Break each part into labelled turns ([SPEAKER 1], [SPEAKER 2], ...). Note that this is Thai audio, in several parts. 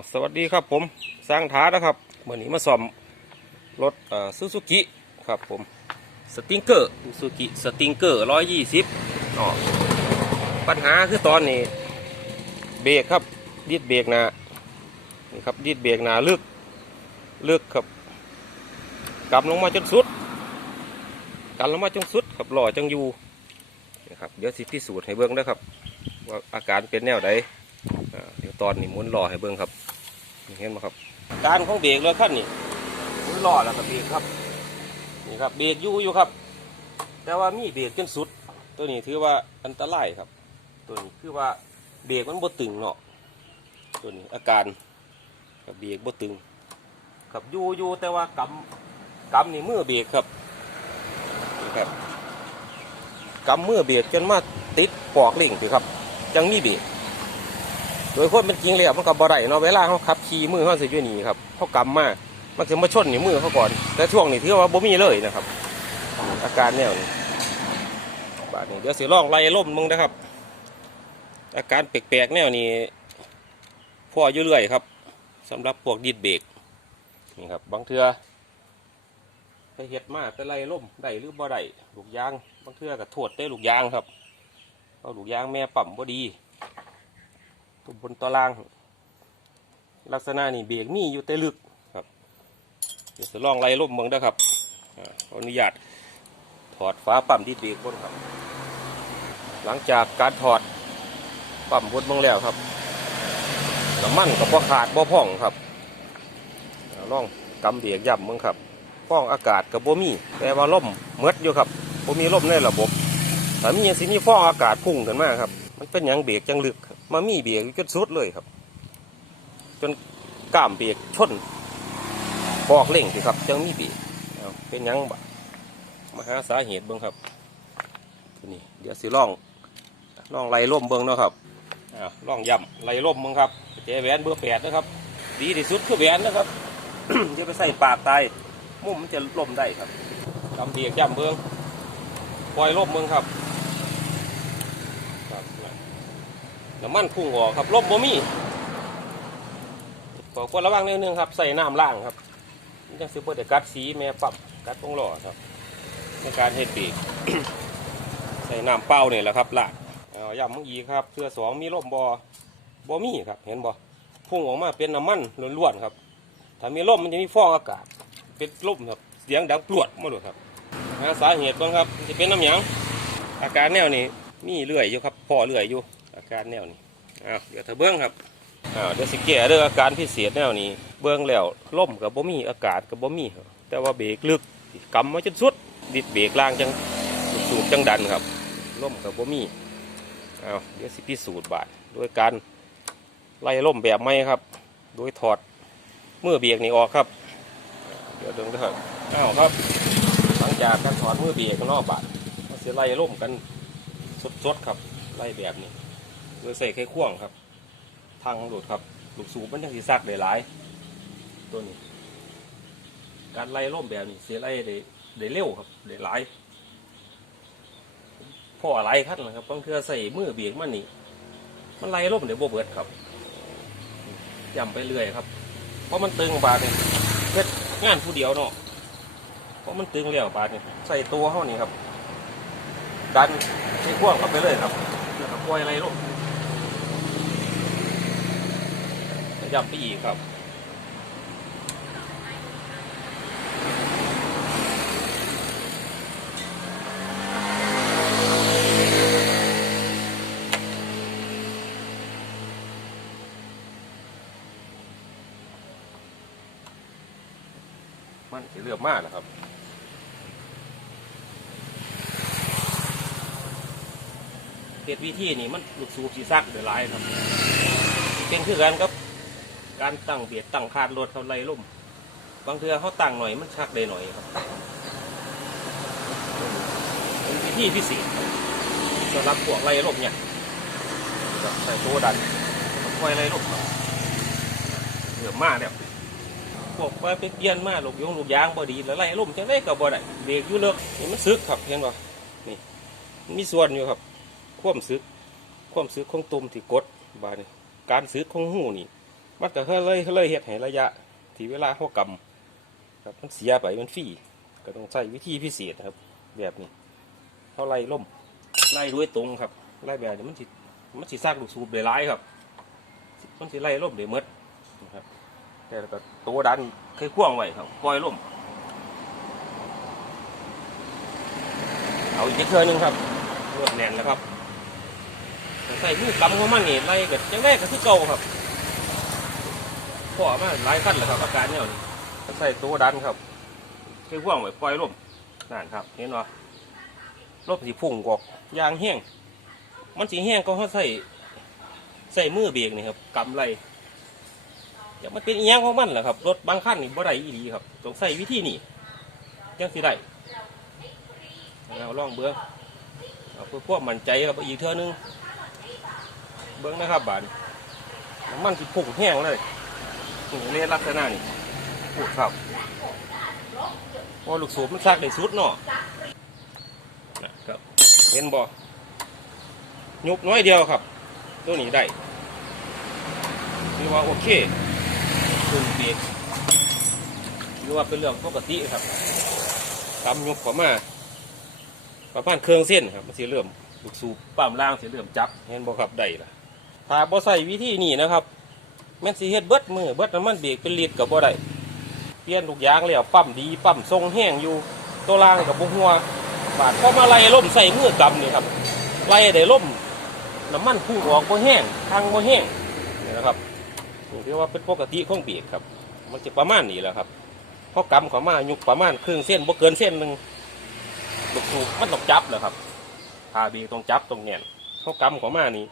[SPEAKER 1] าวสวัสดีครับผมสร้างท้านะครับเมื่อนี้มาซ่อมรถซูซูกิครับผมสติงเกอร์ซูซูกิสติงเกอร์ร้อยยี่สิบอ๋อปัญหาคือตอนนี้ เบรกครับดิดเบรกหนานี่ครับดิดเบรกหนาลึกลึกครับกำลงมาจนสุดกำลงมาจนสุดครับหล่อจังอยู่นะครับเดี๋ยวสิพิสูจน์ให้เบิ่งนะครับ ว่าอาการเป็นแนวใดเดี๋ยวตอนนี้มุนหล้อให้เบิ่งครับ เห็นไหมครับ การของเบรกเลยขั้นนี่หมุนล้อแล้วก็เบรกครับนี่ครับเบรกอยู่อยู่ครับ แต่ว่ามีเบรกจนสุด ตัวนี้ถือว่าอันตรายครับ ตัวนี้คือว่าเบรกมันบ่ตึงเนาะตัวนี้อาการกับเบรกบ่ตึงครับอยู่อยู่แต่ว่ากำกำนี่มือเบรกครับนี่ครับกำมือเบรกจนมาติดปอกเล่งสิครับ จังมีเบรก โดยคนเป็นจริงเลยมันกับบ่ได้เนาะเวลาเขาขับขี่มือเขาสิอยู่นี่ครับเขากำมามันจะมาชนนี่มือเขาก่อน แต่ช่วงนี้ถือว่าบ่มีเลยนะครับ อาการแนวนี้บาดนี้เดี๋ยวสิลองไล่ล่มมึงนะครับ อาการแปลกๆแนวนี้พ่ออยู่เรื่อยครับสำหรับพวกดิดเบรกนี่ครับบางเทือไปเห็ดมาไปไล่ล่มได้หรือบ่ได้ลูกยางบางเทือก็โทษได้ลูกยางครับเอาลูกยางแม่ปั่มบ่ดี ตัวบนตัวล่าง ลักษณะนี่เบรกมีอยู่แต่ลึกครับ เดี๋ยวจะลองไล่ลมเมืองได้ครับอนุญาตถอดฝาปั๊มที่เบรกบนครับ หลังจากการถอดปั๊มบนเมืองแล้วครับน้ำมันกับบ่ขาดบ่พ่องครับลองกำเบรกย่ำเมืองครับพ่องอากาศกับบ่มีแต่ว่าล่มเมดอยู่ครับบ่มีล่มในระบบแต่มีอย่งสิมีฟ้องอากาศพุ่งขึ้นมากครับ มันเป็นหยังเบรกจังลึกครับ มามีเบรกจนสุดเลยครับ จนก้ามเบรกชนปอกเล่งสิครับจังมีเบรกเเป็นยังบะมาหาสาเหตุเบิ่งครับนี้เดี๋ยวสิล่องล่องไล่ล่มเบิ่งเนาะครับอ่าล่องย่ำไล่ล่มเบิ่งครับเจแหวนเบอร์แปดนะครับ ดีที่สุดคือแหวนนะครับจะไปใส่ปากตายมุมมันจะล่มได้ครับกำเบียกย่ำเบิ่งปล่อยล่มเบิ่งครับ น้ำมันพุ่งออกครับลมบ่มีขอควรระวังนิดนึงครับใส่น้ำล่างครับจังซื้อเพื่อกัดสีแม่ปรับกัดตรงหล่อครับ ในการเฮ็ดปีกใส่น้ำเปล่าเนี่ยแหละครับล่างเอาย่ำมึงอีครับเสื้อสองมีลมบอบ่มีครับ เห็นบ่พุ่งออกมาเป็นน้ำมันล้วนๆครับ ถ้ามีลมมันจะมีฟองอากาศ เป็นลมครับ เสียงดังปลวดมาเลยครับสาเหตุบ้างครับจะเป็นน้ำหยังอาการแนวนี้มีเลื่อยอยู่ครับพ่อเลื่อยอยู่ การแนวนี้อ้าวเดี๋ยวเธอเบิ้องครับอ้าวเดี๋ยวสิแก้เรื่องอาการพิเศษแนวนี้ เบิ้องแล้วล่มกับบ่มีอากาศกับบ่มีแต่ว่าเบรกลึกกำมาจนสุดดิดเบรกล่างจังสูบจังดันครับล่มกับบ่มีอ้าวเดี๋ยวสิพิสูจน์บาดโดยการไล่ล่มแบบไม่ครับ โดยถอดเมื่อเบรกนี่ออกครับ เดี๋ยวเดินเด้อครับอ้าวครับหลังจากการถอดเมื่อเบรกนอกบาดก็สิไล่ล่มกันสดๆครับไล่แบบนี้ โดยใส่ไข่วงครับ ทางหลุดครับลูกสูบมันยังสีซักได้หลาย ตัวนี้ การไล่ร่มแบบนี้เสียไล่ได้ได้เร็วครับได้หลายพ่ออะไรขั้นะครับบางเทือใส่มือเบียกมันนี่มันไล่ร่มเดี๋ยวโบเบิดครับย่ำไปเรื่อยครับ เพราะมันตึงบาดเนี่ยเฮ็ดงานผู้เดียวเนาะเพราะมันตึงแล้วบาดเนี่ยใส่ตัวเขานี่ครับ ดันให้พ่วงเข้าไปเลยครับแล้วก็ปล่อยอะไรลูกข ยับไปอีกครับมันจะเลือกมากนะครับ เหตุวิธีนี่มันลูกสูบสีซักเดือดร้ายครับเป็นคือกันกับ การตั้งเบียดตั้งคาดรถเขาไล่ล่มบางเทือเขาตั้งหน่อยมันชักได้หน่อยครับเป็นวิธีพิเศษสำหรับพวกไล่ล่มเนี่ยใส่โตดันคอยไล่ล่มเหลือมากเนี่ยพวกไปไปเปลี่ยนมาลูกยงลูกยางบ่ดีแล้วไล่ล่มจังได้ก็บ่ได้เบรกอยู่เลิกนี่มันซึกครับเห็นป่นี่มีส่วนอยู่ครับ ความซึก ความซึกของตุ่มที่กดบานี่การซึกของหูนี่ มันก็เลยเลยเฮ็ดให้ระยะ ที่เวลาเขากำครับมันเสียไปมันฟรีก็ต้องใช้วิธีพิเศษครับ แบบนี้เขาไล่ล่มไล่ด้วยตรงครับไล่แบบนี้มันสิมันสิซากลูกสูบได้หลายครับ มันสิไล่ล่มได้หมดนะครับแต่แล้วก็ตัวดันเคยควงไว้ครับปล่อยล่มเอาอีกเทื่อหนึงครับรวดแน่นแล้วครับใส่มือกำของมันนี่ไล่ก็ยังแรกก็คือเก่าครับ พ่อมาหลายขั้นเลยครับอาการเนี่ยใส่ตัวดันครับคือห่วงไว้ปล่อยลมนั่นครับ เห็นว่าลมสีพุ่งกอกยางแห้งมันสีแห้งก็เขาใส่ใส่มือเบรกนี่ครับกำไรอย่ามันเป็นอียงของมันแหละครับรถบางขั้นนี่บ่ได้อีหลีครับต้องใส่วิธีนี้จังสิได้เอาลองเบิ้งเอาเพื่อความมั่นใจครับอีกเท่านึงเบิ้องนะครับบานมันสิพุ่งแห้งเลย นี่เรียนลักษณะนี่พูดครับพอลูกสูบมันซักได้สุดเนาะนะครับเห็นบ่ยุบน้อยเดียวครับ ตัวนี้ได้คือว่าโอเคคุมเปียกคือว่าเป็นเรื่องปกติครับกำยุบข้ามาประมาณเครื่องเส้นครับมันสิเริ่มลูกสูบปั๊มล่างสิเริ่มจับเห็นบ่ครับได้ละถ้าบ่ใส่วิธีนี้นะครับ แม่นสิเฮ็ดเบิดมือเบิดน้ำมันเบรกเป็นลิตรกับบ่ได้เปลี่ยนทุกอย่างแล้วปั๊มดีปั๊มทรงแห้งอยู่ตัวล่างกับบ่หัวบาดพอมาไล่ล่มใส่มือกำนี่ครับไล่ได้ล่มน้ำมันพุ่งออกบ่แห้งทางบ่แห้งนี่นะครับนี่ถือว่าเป็นปกติของเบรกครับ มันจะประมาณนี้แหละครับพอกำข้ามายุกประมาณครึ่งเส้นบ่เกินเส้นหนึ่งลูกสูบมันต้องจับแหละครับพาเบรกต้องจับตรงแน่นพอกำข้ามานี่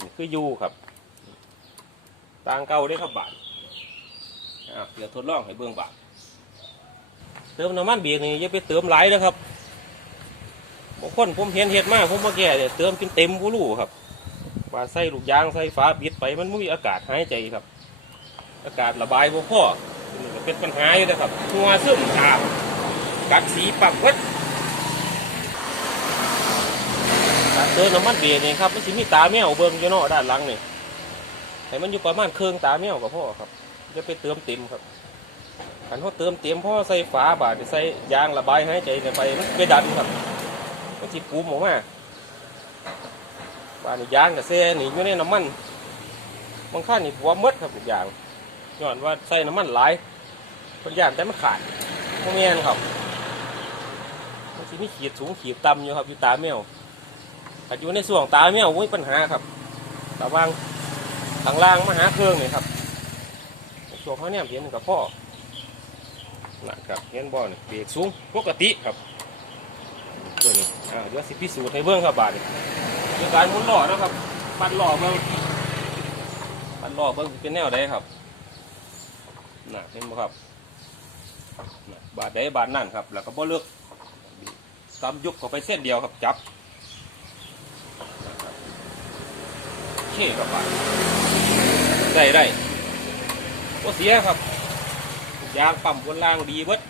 [SPEAKER 1] นี่คืออยู่ครับ ต่างเก่าได้ครับบาทเดี๋ยวทดลองให้เบื้องบาทเติมน้ำมันเบียรกนี่อย่าไปเติมหลายนะครับบางคนผมเห็นเห็ดมากผมมาแก่เนี่ยเติมจนเต็มผู้รู้ครับว่าใส่ลูกยางใส่ฝาบิดไปมันไม่มีอากาศหายใจครับ อากาศระบายบ่พอนี่ก็เป็นปัญหาอยู่นะครับหัวซึมถามกัดสีปักเวัดเติมน้ำมันเบียรกนี่ครับมันสิมีตาแมวเบิ่งอยู่นาะด้านหลังนี่ ให้มันอยู่ประมาณเครื่องตาแมวกับพ่อครับจะไปเติมเต็มครับขันเขาเติมเต็มพ่อใส่ฝาบาดใส่ยางระบายหายใจเนี่ยไปมันไปดันครับมันจีปูมออกมาบาดนี่ยางกับเส้นี่อยู่ในน้ำมันบางขั้นนี่หัวมดครับทุกอย่างย้อนว่าใส่น้ำมันหลายคนยางแต่มันขาดพวกแม่นครับมันสิมีขีดสูงขีดต่ำอยู่ครับอยู่ตาแมวถ้าอยู่ในส่วงตาแมวม่มีปัญหาครับระวัง ข้างล่างมาหาเครื่องนี่ครับช่วงเขาเนี่ยเห็นกับพ่อนะครับเห็นบ่อลเบรกสูงปกติครับตัวนี้อ่าเดี๋ยวสิพิสูจน์ให้เบื้องครับบาดนี้เรื่องการมุนหล้อนะครับปันล้อเบื้องปันล้อเบื้องเป็นแนวใดครับน่ะเห็นไหมครับบาดใดบาดนั่นครับ แล้วก็บ่เลือกตามยุบเข้าไปเส้นเดียวครับจับนะครับโอเคครับบาด ใส่ได้ก็เสียครับยางปั๊มบนล่างดีเบิด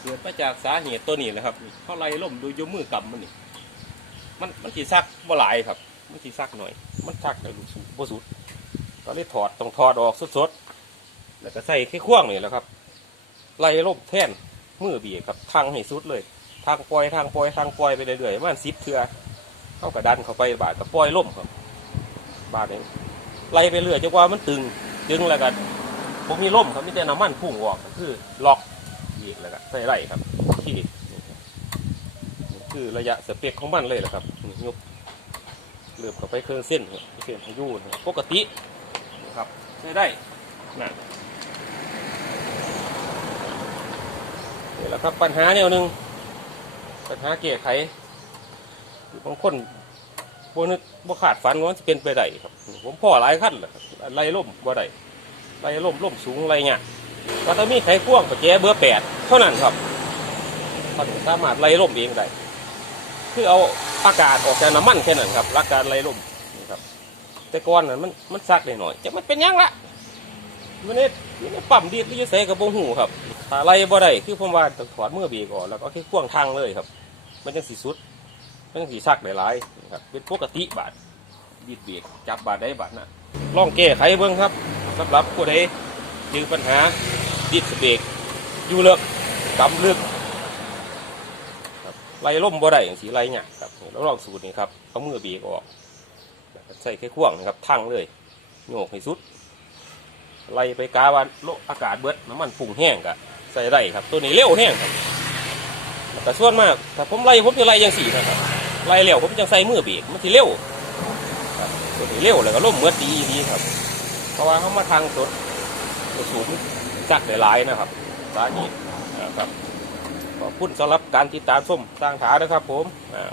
[SPEAKER 1] เกิดมาจากสาเหตุตัวนี้แหละครับเขาไล่ล่มโดยยมือกำมันนี่มันมันสีซักบ่หลายครับ มันสีซักหน่อย มันซักได้ลูกสูบบ่สุดตอนนี้ถอดต้องถอดออกสดๆแล้วก็ใส่แค่ข่วงนี่แหละครับไล่ล่มแท่นมือเบียครับทางให้สุดเลยทางปล่อยทางปล่อยทางปล่อยไปเรื่อยๆมันสิบเทือเข้ากระดันเข้าไปบาดก็ปล่อยล่มครับ บาดเอง ไล่ไปเรื่อยจนกว่ามันตึงตึงแล้วกันผมมีร่มครับมีแต่น้ำมันพุ่งออกก็คือล็อกอีกแล้วก็ใส่ไล่ครับที่คือระยะสเปคของมันเลยแหละครับยกเลือบเข้าไปเครื่องเส้นเส้นขอยูนปกติครับใช้ได้นะนี่แหละครับปัญหาแนวหนึ่งปัญหาแก้ไขคือบางคน บนึกบ่ขาดฝันว่าจะเป็นไปได้ครับ ผมพ่อหลายขั้นแหละครับไล่ล่มบ่ได้ไล่ล่มล่มสูงไล่เงี้ยก็ต้องมีไขควงกับแจเบอร์แปดเท่านั้นครับเขาถึงสามารถไล่ล่มเองได้คือเอาอากาศออกจากน้ำมันแค่นั้นครับหลักการไล่ล่มนี่ครับ แต่ก่อนนั้นมันมันซักได้หน่อยจะมันเป็นยังละมันนี่มันปั๊มดีดหรือจะใส่กับบงหูครับถ้าไล่บ่ได้คือผมว่าต้องถอดมือบรกออกแล้วก็แค่ควงทางเลยครับ มันจังสีสุด มันสีซักหลายนะครับเป็นปกติบาทบีดเบียดจับบาดได้บาดนะล่องแก้ไขเบิ้งครับสำหรับผู้ใดเจอปัญหาดิสเบรกอยู่เลิกกำลึกครับไล่ล่มบ่ได้อย่างสีไล่เนี่ยครับนี่เราลองสูตรนี้ครับเอามือเบรกออกใส่แค่ข่วงนะครับทั้งเลยโยกให้สุดไล่ไปกาวันโลอากาศเบิดน้ำมันพุ่งแห้งกะใส่ได้ครับ ตัวนี้เร็วแห้งครับแต่ส่วนมากถ้าผมไล่ผมจะไล่ย่างสีนะครับ ไล่เร็วผมจะใส่มือเบรกมันทีเร็วครับทีเร็วแล้วก็ล่มเมื่อดีดีครับ เพราะว่าเขามาทางสดสูงจักหลายๆนะครับสาเหตุนะครับขอบคุณสำหรับการติดตามส้มสร้างฐานนะครับผมอ่า